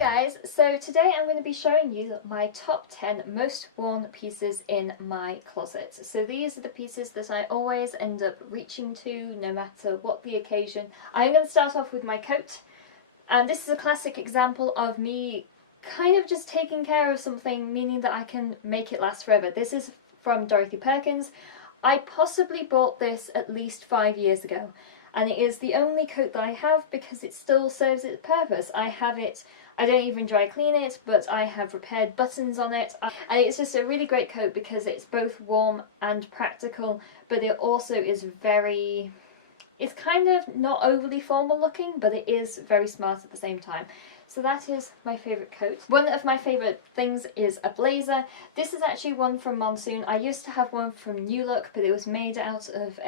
guys, so today I'm going to be showing you my top 10 most worn pieces in my closet. So these are the pieces that I always end up reaching to no matter what the occasion. I'm going to start off with my coat, and this is a classic example of me kind of just taking care of something, meaning that I can make it last forever. This is from Dorothy Perkins. I possibly bought this at least 5 years ago. And it is the only coat that I have because it still serves its purpose. I have it, I don't even dry clean it, but I have repaired buttons on it. And it's just a really great coat because it's both warm and practical, but it also is very, it's kind of not overly formal looking, but it is very smart at the same time. So that is my favourite coat. One of my favourite things is a blazer. This is actually one from Monsoon. I used to have one from New Look, but it was made out of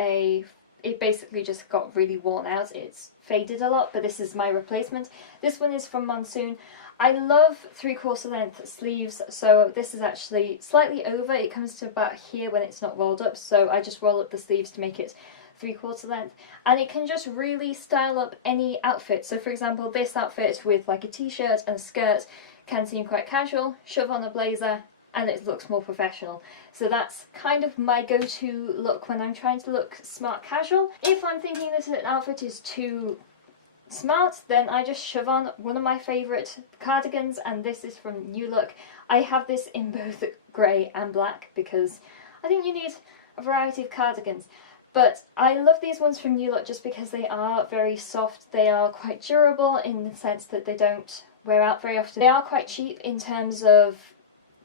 it basically just got really worn out. It's faded a lot, but this is my replacement. This one is from Monsoon. I love 3/4 length sleeves, so this is actually slightly over. It comes to about here when it's not rolled up, so I just roll up the sleeves to make it 3/4 length. And it can just really style up any outfit. So for example, this outfit with like a t-shirt and a skirt can seem quite casual. Shove on a blazer and it looks more professional. So that's kind of my go-to look when I'm trying to look smart casual. If I'm thinking that an outfit is too smart, then I just shove on one of my favourite cardigans, and this is from New Look. I have this in both grey and black because I think you need a variety of cardigans. But I love these ones from New Look just because they are very soft. They are quite durable in the sense that they don't wear out very often. They are quite cheap in terms of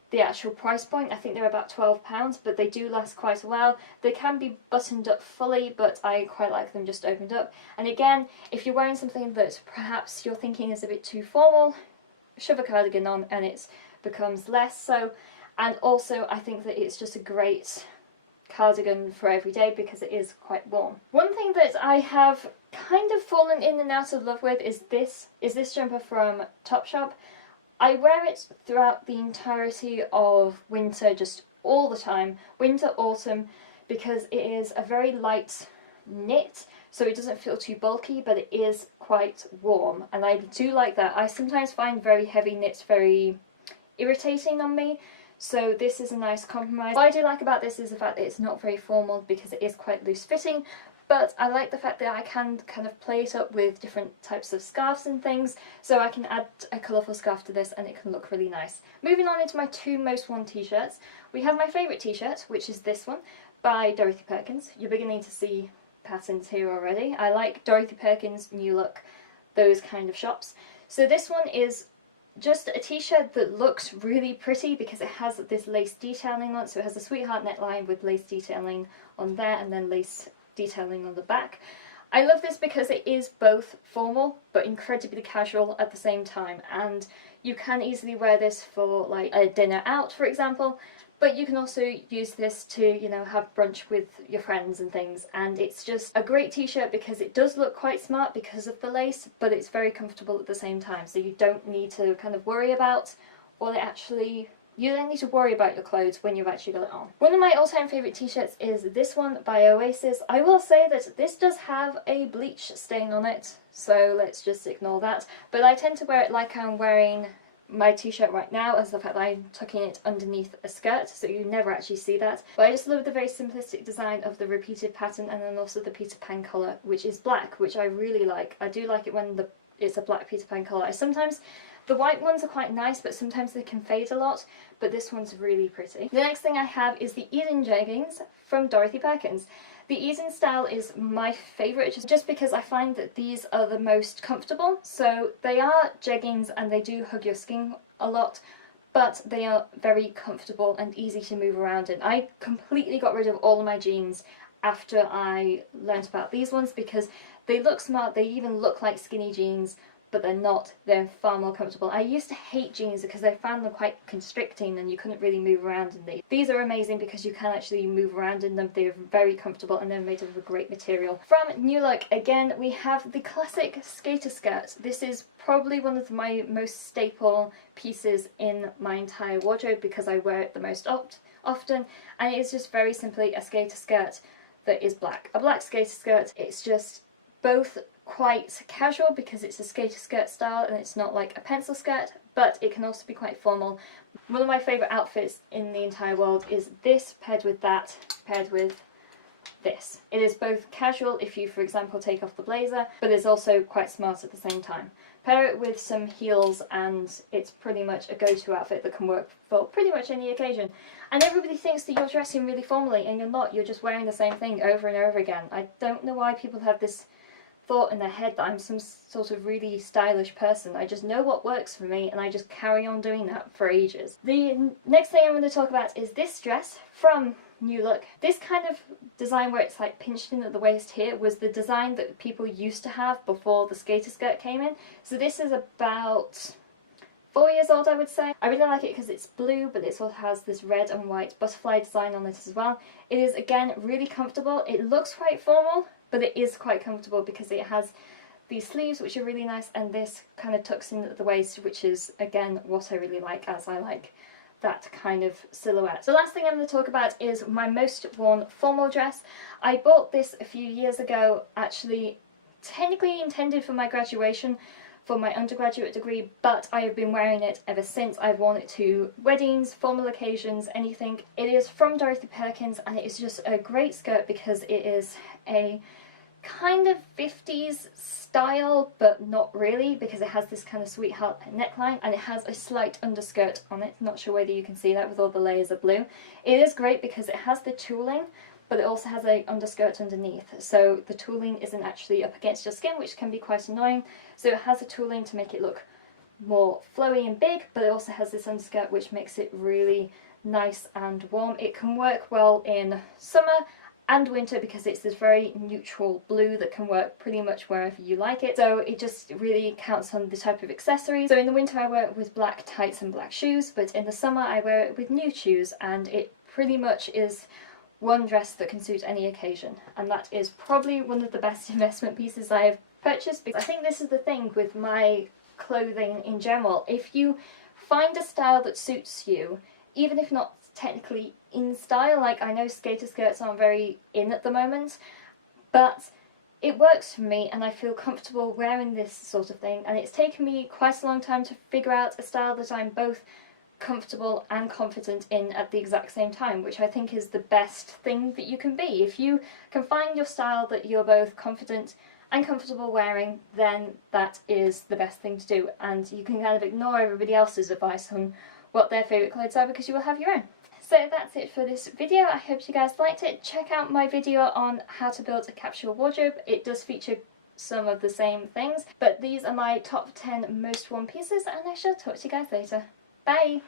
the actual price point. I think they're about £12, but they do last quite a while. They can be buttoned up fully, but I quite like them just opened up. And again, if you're wearing something that perhaps you're thinking is a bit too formal, shove a cardigan on and it becomes less so. And also I think that it's just a great cardigan for every day because it is quite warm. One thing that I have kind of fallen in and out of love with is this jumper from Topshop. I wear it throughout the entirety of winter, just all the time, winter, autumn, because it is a very light knit, so it doesn't feel too bulky, but it is quite warm, and I do like that. I sometimes find very heavy knits very irritating on me, so this is a nice compromise. What I do like about this is the fact that it's not very formal because it is quite loose fitting, but I like the fact that I can kind of play it up with different types of scarves and things, so I can add a colourful scarf to this and it can look really nice. Moving on into my two most worn t-shirts, we have my favourite t-shirt, which is this one by Dorothy Perkins. You're beginning to see patterns here already. I like Dorothy Perkins, New Look, those kind of shops. So this one is just a t-shirt that looks really pretty because it has this lace detailing on it, so it has a sweetheart neckline with lace detailing on there and then lace detailing on the back. I love this because it is both formal but incredibly casual at the same time, and you can easily wear this for like a dinner out, for example, but you can also use this to, you know, have brunch with your friends and things, and it's just a great t-shirt because it does look quite smart because of the lace, but it's very comfortable at the same time, so you don't need to kind of worry about what it actually, you don't need to worry about your clothes when you've actually got it on. One of my all-time favourite t-shirts is this one by Oasis. I will say that this does have a bleach stain on it, so let's just ignore that. But I tend to wear it like I'm wearing my t-shirt right now, as the fact that I'm tucking it underneath a skirt, so you never actually see that. But I just love the very simplistic design of the repeated pattern, and then also the Peter Pan colour, which is black, which I really like. I do like it when it's a black Peter Pan colour. The white ones are quite nice, but sometimes they can fade a lot, but this one's really pretty. The next thing I have is the Eden jeggings from Dorothy Perkins. The Eden style is my favourite just because I find that these are the most comfortable. So they are jeggings and they do hug your skin a lot, but they are very comfortable and easy to move around in. I completely got rid of all of my jeans after I learnt about these ones because they look smart, they even look like skinny jeans, but they're not. They're far more comfortable. I used to hate jeans because I found them quite constricting and you couldn't really move around in these. These are amazing because you can actually move around in them. They're very comfortable and they're made of a great material. From New Look, again, we have the classic skater skirt. This is probably one of my most staple pieces in my entire wardrobe because I wear it the most often, and it is just very simply a skater skirt that is black. A black skater skirt, it's just both quite casual because it's a skater skirt style and it's not like a pencil skirt, but it can also be quite formal. One of my favourite outfits in the entire world is this paired with that, paired with this. It is both casual if you, for example, take off the blazer, but it's also quite smart at the same time. Pair it with some heels and it's pretty much a go-to outfit that can work for pretty much any occasion. And everybody thinks that you're dressing really formally and you're not, you're just wearing the same thing over and over again. I don't know why people have this thought in their head that I'm some sort of really stylish person. I just know what works for me and I just carry on doing that for ages. The next thing I'm going to talk about is this dress from New Look. This kind of design where it's like pinched in at the waist here was the design that people used to have before the skater skirt came in. So this is about 4 years old, I would say. I really like it because it's blue, but it also has this red and white butterfly design on it as well. It is, again, really comfortable. It looks quite formal, but it is quite comfortable because it has these sleeves which are really nice, and this kind of tucks in at the waist, which is, again, what I really like, as I like that kind of silhouette. The last thing I'm going to talk about is my most worn formal dress. I bought this a few years ago, actually technically intended for my graduation for my undergraduate degree, but I have been wearing it ever since. I've worn it to weddings, formal occasions, anything. It is from Dorothy Perkins and it is just a great skirt because it is a kind of 50s style, but not really, because it has this kind of sweetheart neckline and it has a slight underskirt on it. Not sure whether you can see that with all the layers of blue. It is great because it has the tooling, but it also has an underskirt underneath, so the tooling isn't actually up against your skin, which can be quite annoying. So it has a tooling to make it look more flowy and big, but it also has this underskirt which makes it really nice and warm. It can work well in summer and winter because it's this very neutral blue that can work pretty much wherever you like it. So it just really counts on the type of accessories. So in the winter I wear it with black tights and black shoes, but in the summer I wear it with nude shoes, and it pretty much is one dress that can suit any occasion. And that is probably one of the best investment pieces I have purchased, because I think this is the thing with my clothing in general. If you find a style that suits you, even if not technically in style, like I know skater skirts aren't very in at the moment, but it works for me and I feel comfortable wearing this sort of thing, and it's taken me quite a long time to figure out a style that I'm both comfortable and confident in at the exact same time, which I think is the best thing that you can be. If you can find your style that you're both confident and comfortable wearing, then that is the best thing to do, and you can kind of ignore everybody else's advice on what their favourite clothes are because you will have your own. So that's it for this video. I hope you guys liked it. Check out my video on how to build a capsule wardrobe. It does feature some of the same things, but these are my top 10 most worn pieces, and I shall talk to you guys later. Bye!